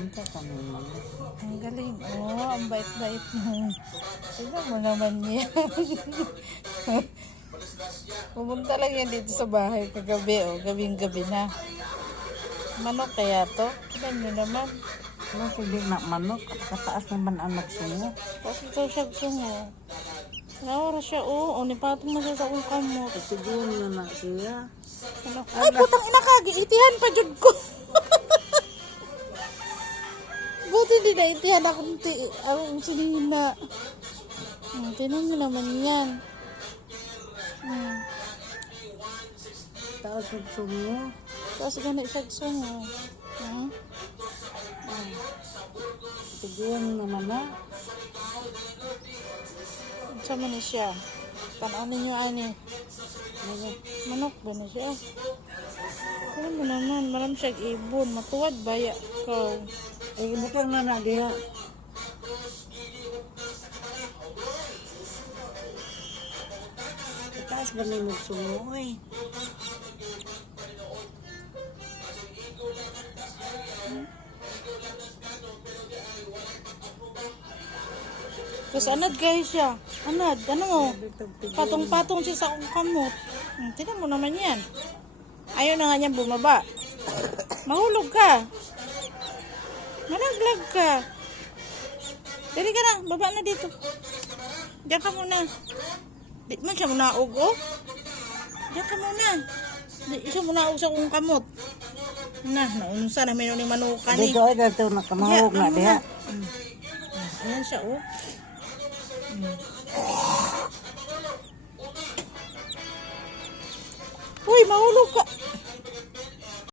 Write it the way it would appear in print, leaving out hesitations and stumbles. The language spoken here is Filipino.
Kita kami manok. Ang galing. Oh, ang bait-bait mo. Tignan mo naman yan. Pumunta lang yan dito sa bahay kagabi. Oh, gabing-gabi na. Manok kaya to? Tignan mo naman. Mas hindi na manok. Kataas naman ang nagsungo. Tapos ito siya sungo. Nawara siya. Oh, nipatong na siya sa kong kamot. Itigun na siya. Ano? Ay, putang ina kagi. Itihan pa jud ko. Buti din na itihan akong sinina. Tinan mo naman yan. Taas nagsungo. Tapos ganit siya sungo. Itigun naman na. Sama na siya. Tanaw ninyo ani. Manok ba na siya? Ano mo naman, maram siya ibon. Matuwad baya ko. Ay, butang na diha. Taas ba na nagsungo eh. Tapos anad guys siya. Anad, ano mo? Patong-patong siya sa akong kamot. Tignan mo naman yan. Ayaw na nga niyan bumaba. Mahulog ka. Malaglag ka. Dali ka na, baba na dito. Diyan ka muna. Di man siya muna ugo. Diyan ka muna. Di siya muna ugo sa akong kamot. Naunsa na mayroon ni manuka ni. Dito ay dito nakamahog na diha. Ayan siya oh. Uy, mahulog ka.